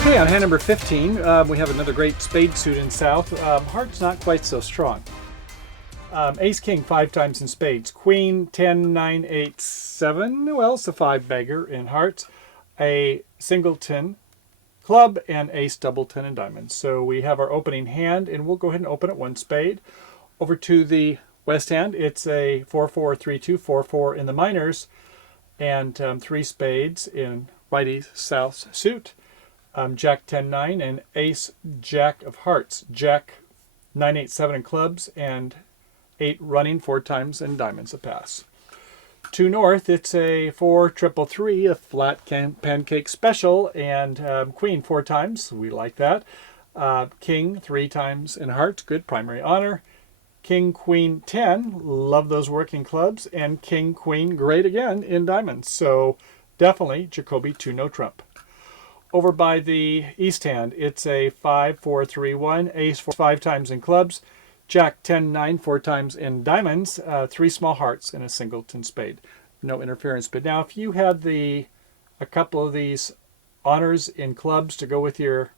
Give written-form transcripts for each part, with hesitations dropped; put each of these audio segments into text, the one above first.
Okay, on hand number 15, we have another great spade suit in South. Heart's not quite so strong. Ace King 5 times in spades. Queen 10, 9, 8, 7. Well, it's a 5-bagger in hearts. A singleton, club, and ace double 10 in diamonds. So we have our opening hand, and we'll go ahead and open it one spade. Over to the west hand, it's a 4-4, 3-2, 4-4 in the minors, and 3 spades in righty south suit. Jack 10, 9, and ace jack of hearts. Jack 9, 8, 7 in clubs, and 8 running 4 times in diamonds a pass. To north, it's a 4 triple 3, a flat pancake special, and queen 4 times. We like that. King 3 times in hearts, good primary honor. King Queen 10, love those working clubs, and King Queen, great again in diamonds. So definitely Jacoby 2 no trump. Over by the east hand, it's a 5, 4, 3, 1, ace 5 times in clubs, Jack 10, 9, 4 times in diamonds, 3 small hearts, and a singleton spade. No interference. But now if you had a couple of these honors in clubs to go with your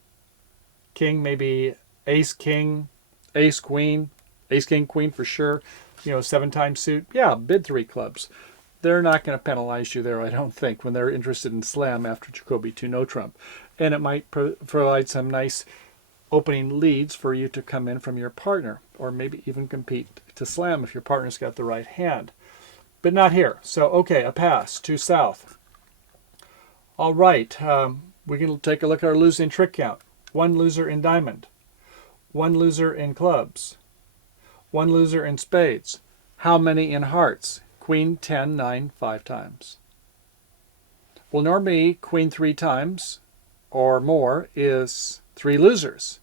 king, maybe ace king, ace queen, ace king queen for sure, 7 times suit, yeah, bid 3 clubs. They're not going to penalize you there, I don't think, when they're interested in slam after Jacoby 2 no trump. And it might provide some nice opening leads for you to come in from your partner, or maybe even compete to slam if your partner's got the right hand. But not here. So, okay, a pass to south. All right, we can take a look at our losing trick count. 1 loser in diamond, 1 loser in clubs, 1 loser in spades. How many in hearts? Queen 10, 9, 5 times. Well, normally Queen 3 times or more is 3 losers.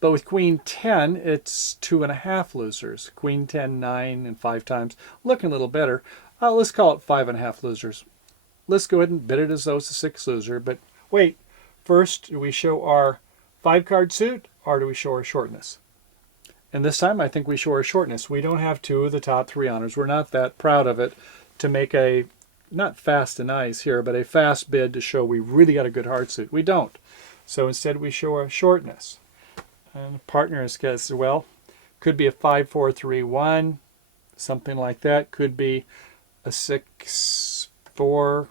But with Queen 10, it's 2.5 losers. Queen 10, 9, and 5 times. Looking a little better. Let's call it 5.5 losers. Let's go ahead and bid it as though it's a 6 loser. But wait, first, do we show our 5-card suit or do we show our shortness? And this time I think we show our shortness. We don't have 2 of the top 3 honors. We're not that proud of it to make a, not fast and nice here, but a fast bid to show we really got a good heart suit. We don't. So instead we show our shortness. And the partner says, well, could be a 5, 4, 3, 1, something like that. Could be a 6, 4,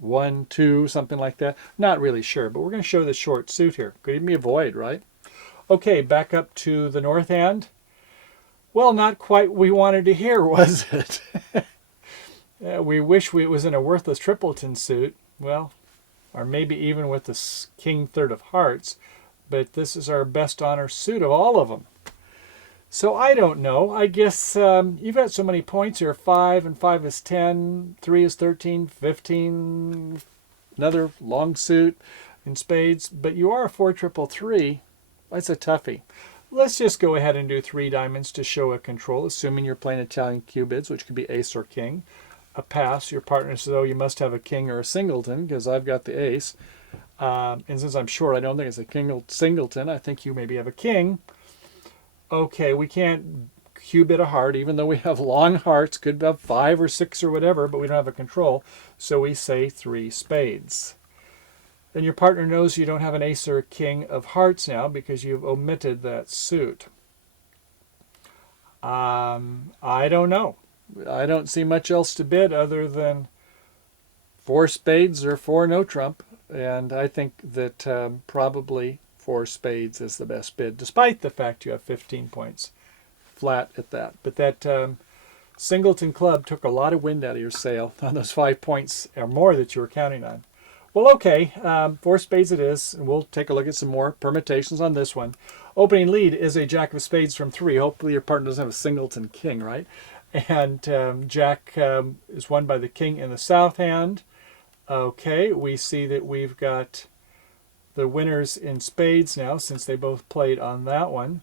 1, 2, something like that. Not really sure, but we're going to show the short suit here. Could even be a void, right? Okay, back up to the north hand. Well, not quite what we wanted to hear, was it? We wish it was in a worthless tripleton suit. Well, or maybe even with the king third of hearts. But this is our best honor suit of all of them. So I don't know. I guess you've got so many points here. 5 and 5 is 10. 3 is 13. 15. Another long suit in spades. But you are a 4 triple 3. That's a toughie. Let's just go ahead and do 3 diamonds to show a control, assuming you're playing Italian cubids, which could be ace or king. A pass. Your partner says, oh, you must have a king or a singleton, because I've got the ace. And since I'm short, I don't think it's a singleton. I think you maybe have a king. Okay, we can't cubit a heart, even though we have long hearts. Could have 5 or 6 or whatever, but we don't have a control. So we say 3 spades. Then your partner knows you don't have an ace or a king of hearts now because you've omitted that suit. I don't know. I don't see much else to bid other than 4 spades or 4 no trump. And I think that probably 4 spades is the best bid, despite the fact you have 15 points flat at that. But that singleton club took a lot of wind out of your sail on those 5 points or more that you were counting on. Well, okay, 4 spades it is, and we'll take a look at some more permutations on this one. Opening lead is a jack of spades from 3. Hopefully your partner doesn't have a singleton king, right? And jack is won by the king in the south hand. Okay, we see that we've got the winners in spades now, since they both played on that one.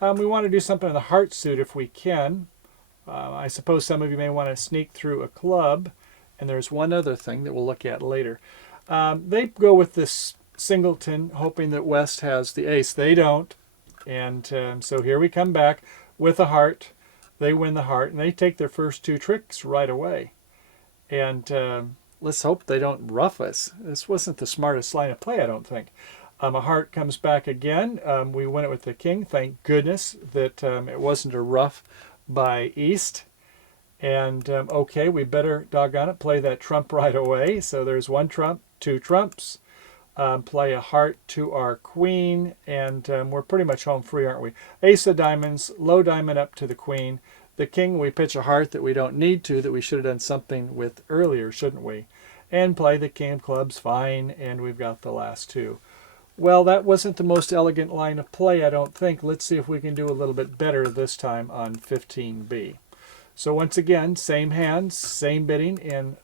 We want to do something in the heart suit if we can. I suppose some of you may want to sneak through a club. And there's one other thing that we'll look at later. They go with this singleton, hoping that West has the ace. They don't. And so here we come back with a heart. They win the heart, and they take their first 2 tricks right away. And let's hope they don't rough us. This wasn't the smartest line of play, I don't think. A heart comes back again. We win it with the king. Thank goodness that it wasn't a rough by East. And okay, we better, doggone it, play that trump right away. So there's one trump, two trumps. Play a heart to our queen, and we're pretty much home free, aren't we? Ace of diamonds, low diamond up to the queen. The king, we pitch a heart that we don't need to, that we should have done something with earlier, shouldn't we? And play the king of clubs, fine, and we've got the last two. Well, that wasn't the most elegant line of play, I don't think. Let's see if we can do a little bit better this time on 15B. So once again, same hands, same bidding in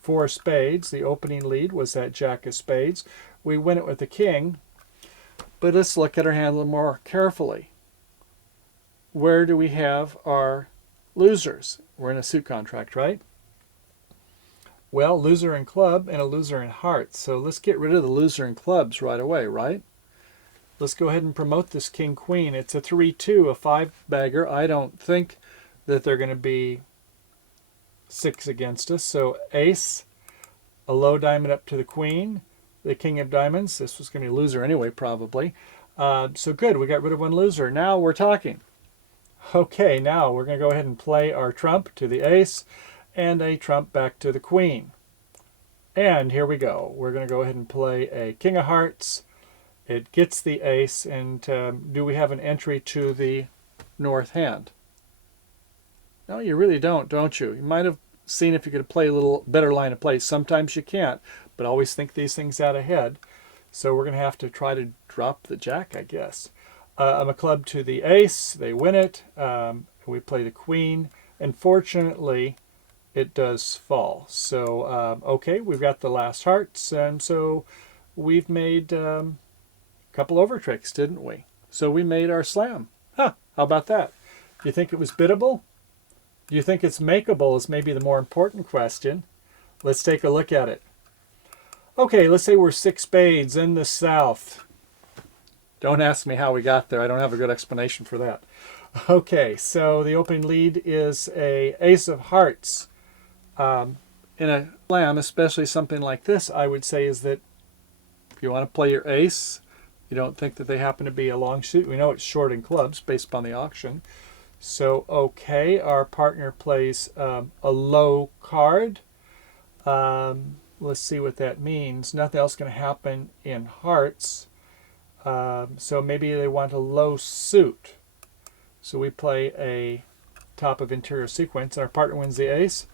4 spades. The opening lead was that jack of spades. We win it with the king, but let's look at our hand a little more carefully. Where do we have our losers? We're in a suit contract, right? Well, loser in club and a loser in hearts. So let's get rid of the loser in clubs right away, right? Let's go ahead and promote this king-queen. It's a 3-2, a 5-bagger. I don't think that they're going to be 6 against us. So ace, a low diamond up to the queen, the king of diamonds. This was going to be a loser anyway, probably. So good, we got rid of one loser. Now we're talking. Okay, now we're going to go ahead and play our trump to the ace and a trump back to the queen. And here we go. We're going to go ahead and play a king of hearts. It gets the ace, and do we have an entry to the north hand? No, you really don't you? You might have seen if you could play a little better line of play. Sometimes you can't, but always think these things out ahead. So we're going to have to try to drop the jack, I guess. I'm a club to the ace. They win it. We play the queen. And fortunately, it does fall. So, okay, we've got the last hearts. And so we've made a couple over tricks, didn't we? So we made our slam. Huh, how about that? Do you think it was biddable? Do you think it's makeable is maybe the more important question. Let's take a look at it. Okay, let's say we're 6 spades in the south. Don't ask me how we got there. I don't have a good explanation for that. Okay, so the opening lead is a ace of hearts. In a slam, especially something like this, I would say is that if you want to play your ace, you don't think that they happen to be a long suit. We know it's short in clubs based upon the auction. So, okay, our partner plays a low card. Let's see what that means. Nothing else going to happen in hearts. So maybe they want a low suit. So we play a top of interior sequence. Our partner wins the ace.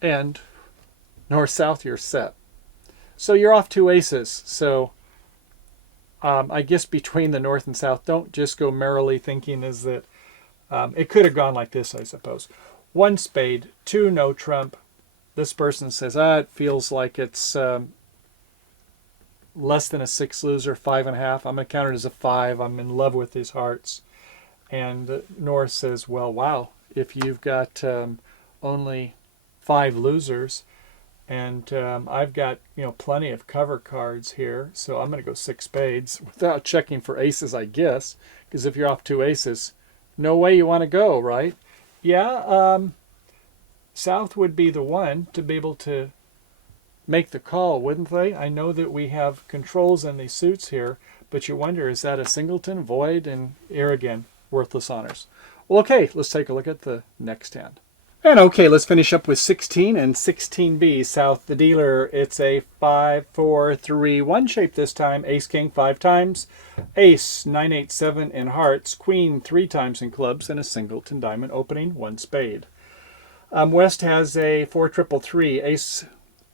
And north-south, you're set. So you're off 2 aces. So I guess between the north and south, don't just go merrily thinking is that it could have gone like this, I suppose. 1 spade, 2 no trump. This person says, it feels like it's less than a 6 loser, 5.5. I'm going to count it as a 5. I'm in love with these hearts. And North says, well, wow, if you've got only 5 losers, and I've got plenty of cover cards here, so I'm going to go 6 spades without checking for aces, I guess, because if you're off 2 aces, no way you want to go, right? Yeah, South would be the one to be able to make the call, wouldn't they? I know that we have controls in these suits here, but you wonder, is that a singleton, void, and here again, worthless honors? Well, okay, let's take a look at the next hand. And okay, let's finish up with 16 and 16B. South, the dealer, it's a 5-4-3-1 shape this time. Ace, king 5 times. Ace, 9-8-7 in hearts. Queen 3 times in clubs, and a singleton diamond opening, 1 spade. West has a 4-3-3. Ace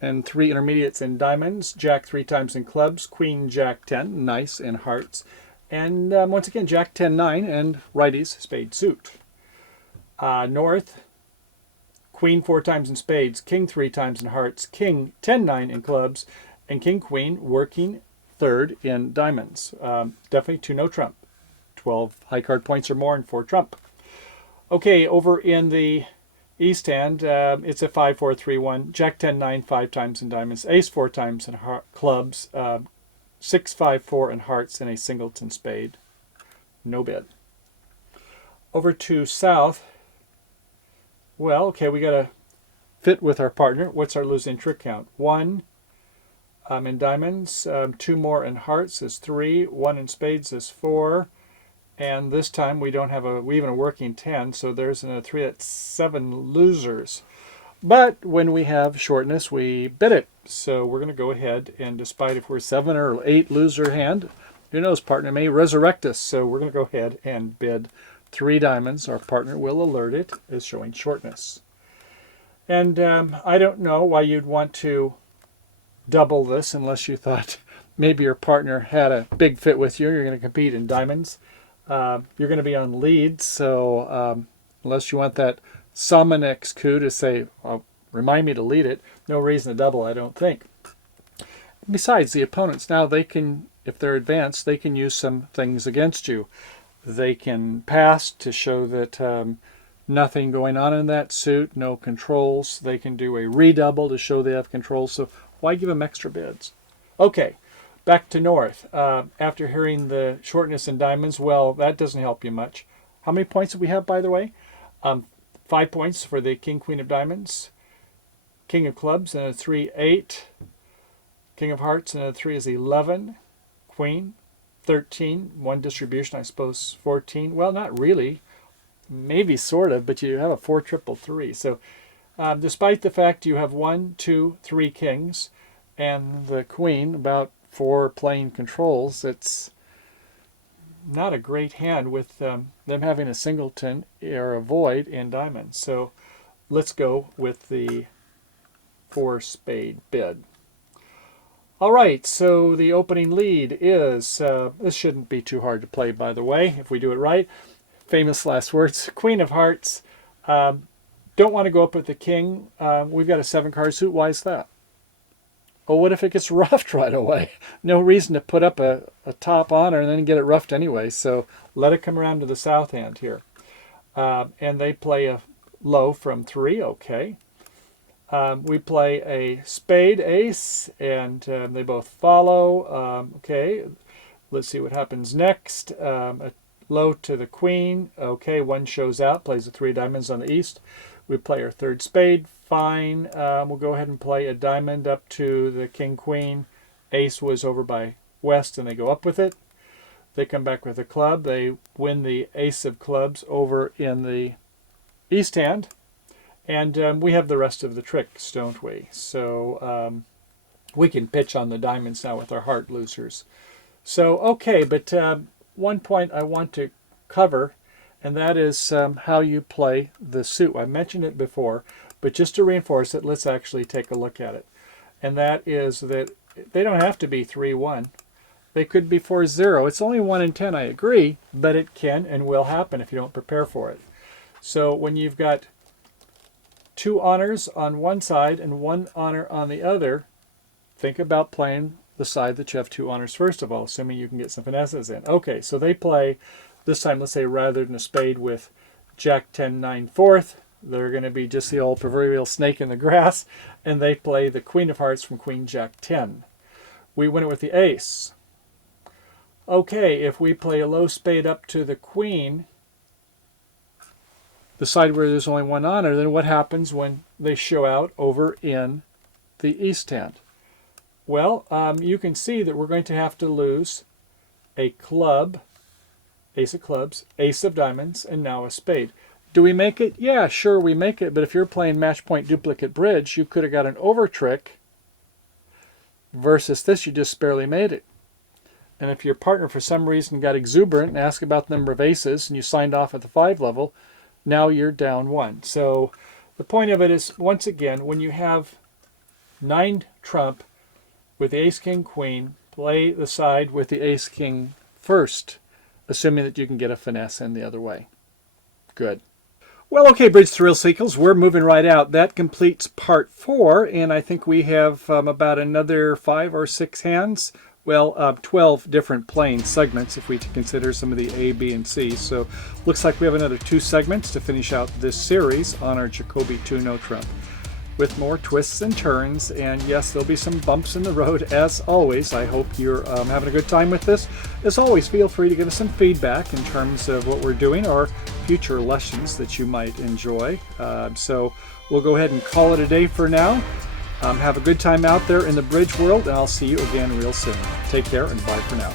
and 3 intermediates in diamonds. Jack 3 times in clubs. Queen, Jack 10, nice in hearts. And once again, Jack 10-9 and righties, spade suit. North, Queen 4 times in spades, King 3 times in hearts, King 10-9 in clubs, and King Queen working third in diamonds. Definitely 2 no trump. 12 high card points or more and 4 trump. Okay, over in the East hand, it's a 5-4-3-1. Jack 10-9 5 times in diamonds, Ace 4 times in clubs, 6-5-4 in hearts, and a singleton spade. No bid. Over to South. Well, okay, we got a fit with our partner. What's our losing trick count? 1 in diamonds, 2 more in hearts is 3, 1 in spades is 4, and this time we don't have we even a working 10, so there's another 3, that's 7 losers. But when we have shortness, we bid it. So we're going to go ahead, and despite if we're 7 or 8 loser hand, who knows, partner may resurrect us. So we're going to go ahead and bid 3 diamonds. Our partner will alert it as showing shortness. And I don't know why you'd want to double this unless you thought maybe your partner had a big fit with you. You're going to compete in diamonds. You're going to be on lead, so unless you want that Sominex coup to say, well, remind me to lead it, no reason to double, I don't think. Besides, the opponents now, they can, if they're advanced, they can use some things against you. They can pass to show that nothing going on in that suit, no controls. They can do a redouble to show they have controls. So why give them extra bids? Okay, back to North. After hearing the shortness in diamonds, well, that doesn't help you much. How many points do we have, by the way? 5 points for the King, Queen of Diamonds. King of Clubs and a 3, 8. King of Hearts and a 3 is 11. Queen, 13. One distribution, I suppose, 14. Well, not really. Maybe sort of, but you have a 4 triple 3. So despite the fact you have 1, 2, 3 kings and the queen, about 4 playing controls, it's not a great hand with them having a singleton or a void in diamonds. So let's go with the 4 spade bid. All right, so the opening lead is, this shouldn't be too hard to play, by the way, if we do it right. Famous last words, Queen of Hearts. Don't want to go up with the king. We've got a 7 card suit. Why is that? Oh, what if it gets roughed right away? No reason to put up a top honor and then get it roughed anyway. So let it come around to the south hand here. And they play a low from 3. Okay. We play a spade ace, and they both follow. Okay. Let's see what happens next. A low to the queen. Okay, 1 shows out, plays the 3 diamonds on the east. We play our 3rd spade. Fine. We'll go ahead and play a diamond up to the king, queen. Ace was over by west, and they go up with it. They come back with a club. They win the ace of clubs over in the east hand. And we have the rest of the tricks, don't we? So we can pitch on the diamonds now with our heart losers. So, okay, but one point I want to cover, and that is how you play the suit. I mentioned it before, but just to reinforce it, let's actually take a look at it. And that is that they don't have to be 3-1. They could be 4-0. It's only 1 in 10, I agree, but it can and will happen if you don't prepare for it. So when you've got 2 honors on one side and 1 honor on the other, think about playing the side that you have 2 honors first of all, assuming you can get some finesses in. Okay, so they play, this time, let's say, rather than a spade with Jack 10, 9, 4th, they're going to be just the old proverbial snake in the grass, and they play the Queen of Hearts from Queen Jack 10. We win it with the ace. Okay, if we play a low spade up to the queen, the side where there's only 1 honor, then what happens when they show out over in the east hand? Well, you can see that we're going to have to lose a club, ace of clubs, ace of diamonds, and now a spade. Do we make it? Yeah, sure, we make it, but if you're playing match point duplicate bridge, you could have got an over trick versus this, you just barely made it. And if your partner for some reason got exuberant and asked about the number of aces and you signed off at the 5 level, now you're down 1. So the point of it is, once again, when you have 9 trump with the ace, king, queen, play the side with the ace, king first, assuming that you can get a finesse in the other way. Good. Well, okay, Bridge Thrill Seekers, we're moving right out. That completes part 4, and I think we have about another 5 or 6 hands. Well, 12 different playing segments if we consider some of the A, B, and C. So looks like we have another 2 segments to finish out this series on our Jacoby 2 No Trump, with more twists and turns. And yes, there'll be some bumps in the road as always. I hope you're having a good time with this. As always, feel free to give us some feedback in terms of what we're doing, or if future lessons that you might enjoy. So we'll go ahead and call it a day for now. Have a good time out there in the bridge world, and I'll see you again real soon. Take care, and bye for now.